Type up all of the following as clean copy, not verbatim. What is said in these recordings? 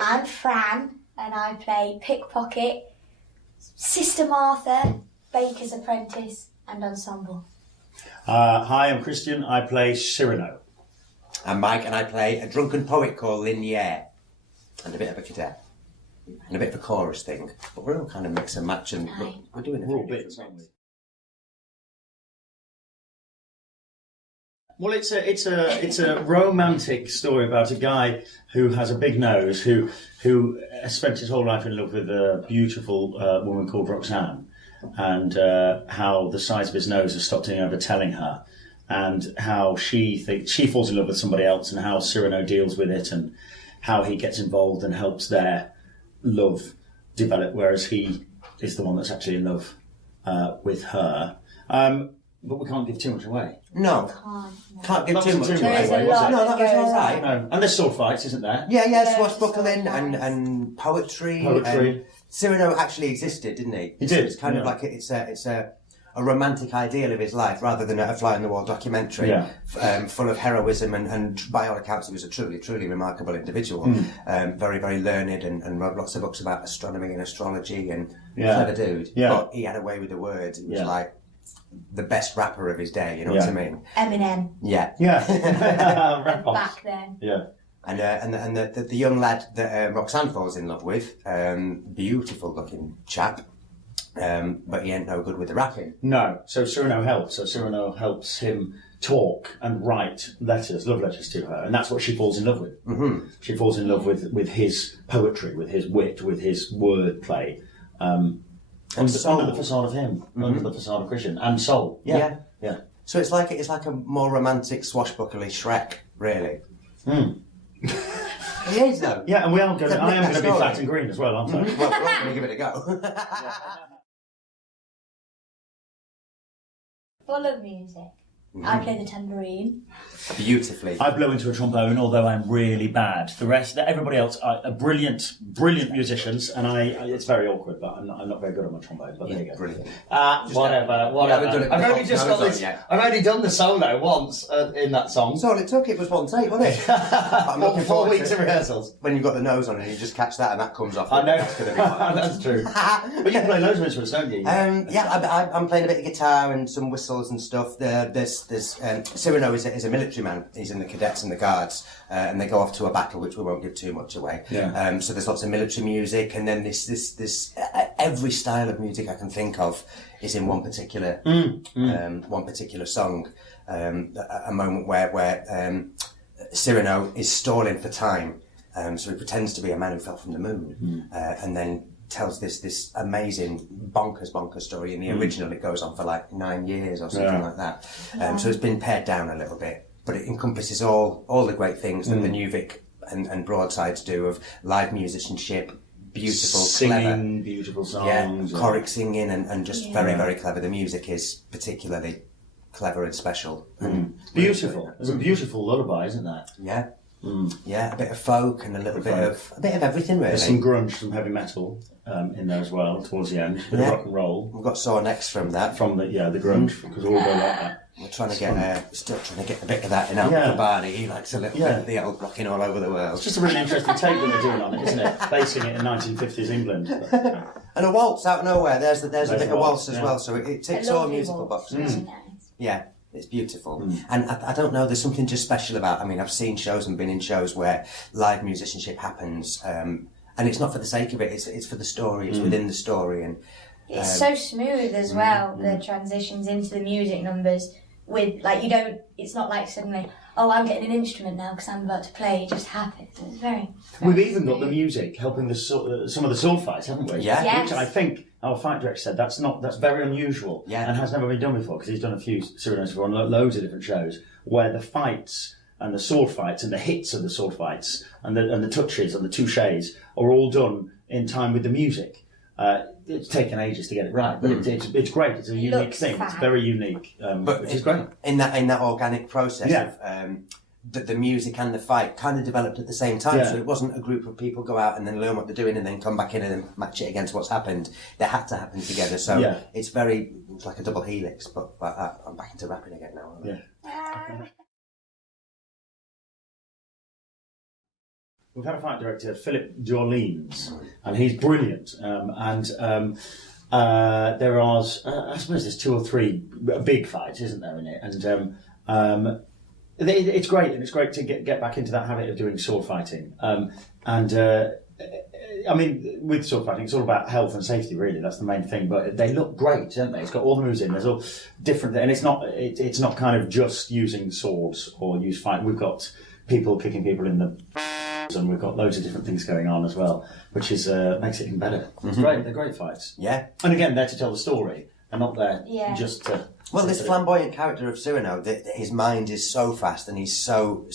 I'm Fran, and I play Pickpocket, Sister Martha, Baker's Apprentice, and Ensemble. Hi, I'm Christian. I play Cyrano. I'm Mike, and I play a drunken poet called Linier, and a bit of a cadet, and a bit of a chorus thing. But we're all kind of mix and match, and we're doing a few bits. Well, it's a romantic story about a guy who has a big nose, who has spent his whole life in love with a beautiful woman called Roxanne, and how the size of his nose has stopped him ever telling her, and how she falls in love with somebody else, and how Cyrano deals with it, and how he gets involved and helps their love develop, whereas he is the one that's actually in love with her. But we can't give too much away. No. Can't give too much away. No, that was all right. No. And there's sword fights, isn't there? Yeah, swashbuckling and poetry. And Cyrano actually existed, didn't he? He did. It's kind of like it's a romantic ideal of his life, rather than a fly-on-the-wall documentary full of heroism, and by all accounts he was a truly, truly remarkable individual. Very, very learned, and wrote lots of books about astronomy and astrology, and clever dude. But he had a way with the words. He was like the best rapper of his day, you know what I mean? Eminem. Yeah. Back then. Yeah. And the young lad that Roxanne falls in love with, beautiful looking chap, but he ain't no good with the rapping. No, so Cyrano helps. So Cyrano helps him talk and write letters, love letters to her, and that's what she falls in love with. Mm-hmm. She falls in love with his poetry, with his wit, with his wordplay. Under the facade of him, under the facade of Christian, and soul. Yeah. So it's like a more romantic, swashbuckly Shrek, really. He is though. Yeah, and I am going to be fat and green as well, aren't I? Well, we're all going to give it a go. Full of music. I play the tambourine. Beautifully. I blow into a trombone, although I'm really bad. The rest, everybody else are brilliant musicians, and it's very awkward, but I'm not very good on my trombone. But there you go. Brilliant. Whatever. I've only done the solo once in that song. That's all it took. it was one take, wasn't it? I'm looking 4 weeks of rehearsals. When you've got the nose on and you just catch that and that comes off. I know. That's going to be fine. That's true. But you play loads of instruments, don't you? I'm playing a bit of guitar and some whistles and stuff. There's Cyrano is a military man. He's in the cadets and the guards, and they go off to a battle, which we won't give too much away. Yeah. So there's lots of military music, and then this every style of music I can think of is in one particular song. A moment where Cyrano is stalling for time, so he pretends to be a man who fell from the moon, and then tells this amazing bonkers story. In the original it goes on for like 9 years or something like that. So it's been pared down a little bit, but it encompasses all the great things that the new Vic and Broadsides do of live musicianship, beautiful, singing, clever, beautiful songs, choric singing, and just very, very clever. The music is particularly clever and special. Beautiful. It's a beautiful lullaby, isn't that? Yeah. Yeah, a bit of folk and a bit of everything, really. There's some grunge, some heavy metal in there as well towards the end. A bit of rock and roll. We've got sore necks from that. From the grunge, because we all go like that. We're still trying to get a bit of that in for Barney. He likes a little bit of the old rocking all over the world. It's just a really interesting take that they're doing on it, isn't it? Basing it in 1950s England. And a waltz out of nowhere. There's a bit of waltz as well, so it ticks all musical boxes. Yeah. It's beautiful. And I don't know, there's something just special about, I've seen shows and been in shows where live musicianship happens, and it's not for the sake of it, it's for the story, it's within the story. And it's so smooth as well, the transitions into the music numbers, with, it's not like suddenly, I'm getting an instrument now because I'm about to play, it just happens. It's very We've even got the music helping some of the sword fights, haven't we? Yeah. Yes. Which I think our fight director said that's very unusual and has never been done before, because he's done a few Cyranos before on loads of different shows where the fights and the sword fights and the hits of the sword fights and the touches and the touches are all done in time with the music. It's taken ages to get it right, but it's great. It's a unique thing. It's very unique, which is great. In that organic process of the music and the fight kind of developed at the same time. So it wasn't a group of people go out and then learn what they're doing and then come back in and then match it against what's happened. They had to happen together. So it's like a double helix. But I'm back into rapping again now. we've had a fight director, Philip Jorlines, and he's brilliant. There are, I suppose, there's 2 or 3 big fights, isn't there, in it? And it's great, and it's great to get back into that habit of doing sword fighting. I mean, with sword fighting, it's all about health and safety, really. That's the main thing. But they look great, don't they? It's got all the moves in. There's all different, and it's not kind of just using swords or use fight. We've got people kicking people in the and we've got loads of different things going on as well, which is makes it even better. It's great. They're great fights. Yeah. And again, they're to tell the story, and not there just to. Well, this flamboyant character of Cyrano, his mind is so fast, and he's so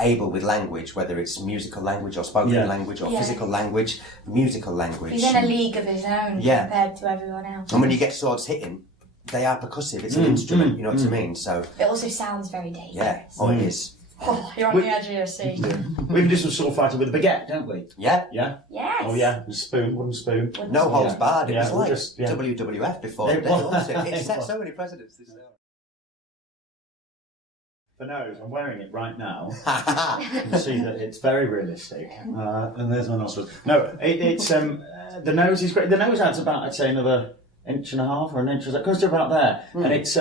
able with language, whether it's musical language or spoken language or physical language, musical language. He's in a league of his own compared to everyone else. And when you get swords hitting, they are percussive. It's an instrument, you know what I mean? So it also sounds very dangerous. yeah, it is. Oh, you're on the edge of your seat. We can do some sword fighting with a baguette, don't we? Yeah. Yeah. Yes. Oh yeah, wooden spoon. No holds barred. It was like just, WWF before. It was. It set so many precedents. This For nose, I'm wearing it right now. You can see that it's very realistic. And there's my nostrils. No, it's the nose is great. The nose adds about, I'd say, another 1.5 inches or an inch. It goes to about there, and it's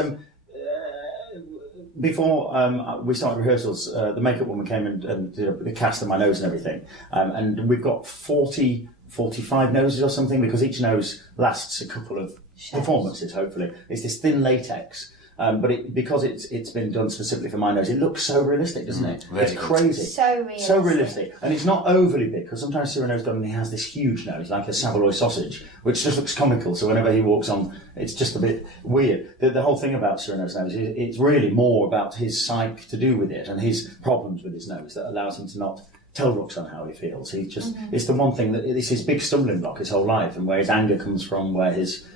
before we started rehearsals, the makeup woman came and did the cast of my nose and everything, and we've got 45 noses or something, because each nose lasts a couple of performances. Hopefully, it's this thin latex. But because it's been done specifically for my nose, it looks so realistic, doesn't it? Really it's crazy. So realistic. And it's not overly big, because sometimes Cyrano's done and he has this huge nose, like a Savoy sausage, which just looks comical. So whenever he walks on, it's just a bit weird. The whole thing about Cyrano's nose is it's really more about his psyche to do with it and his problems with his nose that allows him to not tell Roxanne how he feels. He just it's the one thing that it's his big stumbling block his whole life, and where his anger comes from, where his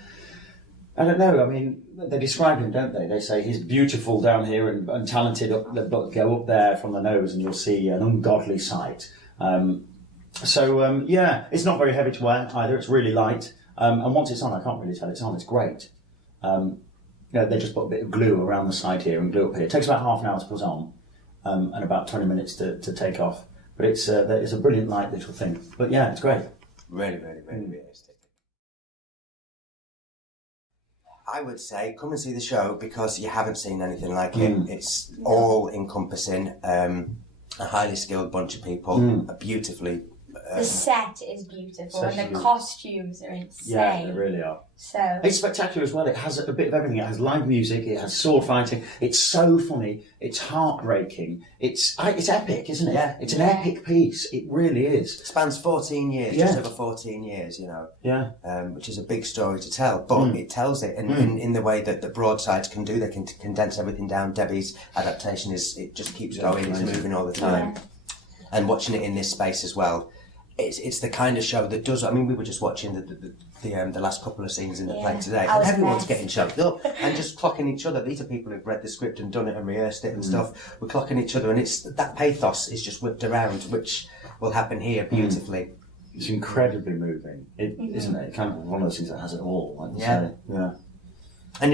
I don't know. I mean, they describe him, don't they? They say he's beautiful down here and talented up, but go up there from the nose and you'll see an ungodly sight. It's not very heavy to wear either. It's really light. And once it's on, I can't really tell it's on. It's great. They just put a bit of glue around the side here and glue up here. It takes about half an hour to put on, and about 20 minutes to take off. But it's a brilliant light little thing. But yeah, it's great. Really, really, really realistic. I would say come and see the show, because you haven't seen anything like it. It's all encompassing, a highly skilled bunch of people, a beautifully. The set is beautiful, and the costumes are insane. Yeah, they really are. So it's spectacular as well. It has a bit of everything. It has live music. It has sword fighting. It's so funny. It's heartbreaking. It's epic, isn't it? Yeah. It's an epic piece. It really is. It spans 14 years, just over 14 years, Yeah. Which is a big story to tell, but it tells it in the way that the Broadsides can do. They can condense everything down. Debbie's adaptation it just keeps going. It's moving all the time. Yeah. And watching it in this space as well, it's the kind of show that does. I mean, we were just watching the last couple of scenes in the play today, and everyone's getting choked up and just clocking each other. These are people who've read the script and done it and rehearsed it and stuff. We're clocking each other, and it's that pathos is just whipped around, which will happen here beautifully. It's incredibly moving, isn't it? Kind of one of those things that has it all. Like you Yeah. say. Yeah. And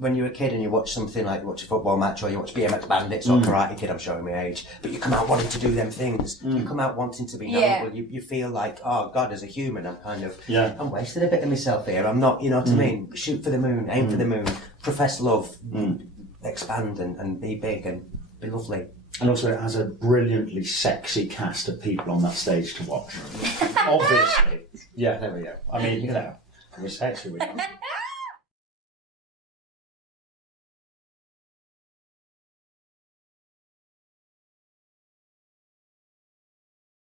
when you're a kid and you watch something like a football match, or you watch BMX Bandits or Karate Kid, I'm showing my age, but you come out wanting to do them things. You come out wanting to be noble. You feel like, oh God, as a human, I'm kind of, I'm wasting a bit of myself here. I'm not, you know what I mean? Shoot for the moon, aim for the moon, profess love, expand and be big and be lovely. And also, it has a brilliantly sexy cast of people on that stage to watch. Obviously. Yeah, there we go. I mean, we're sexy. We are.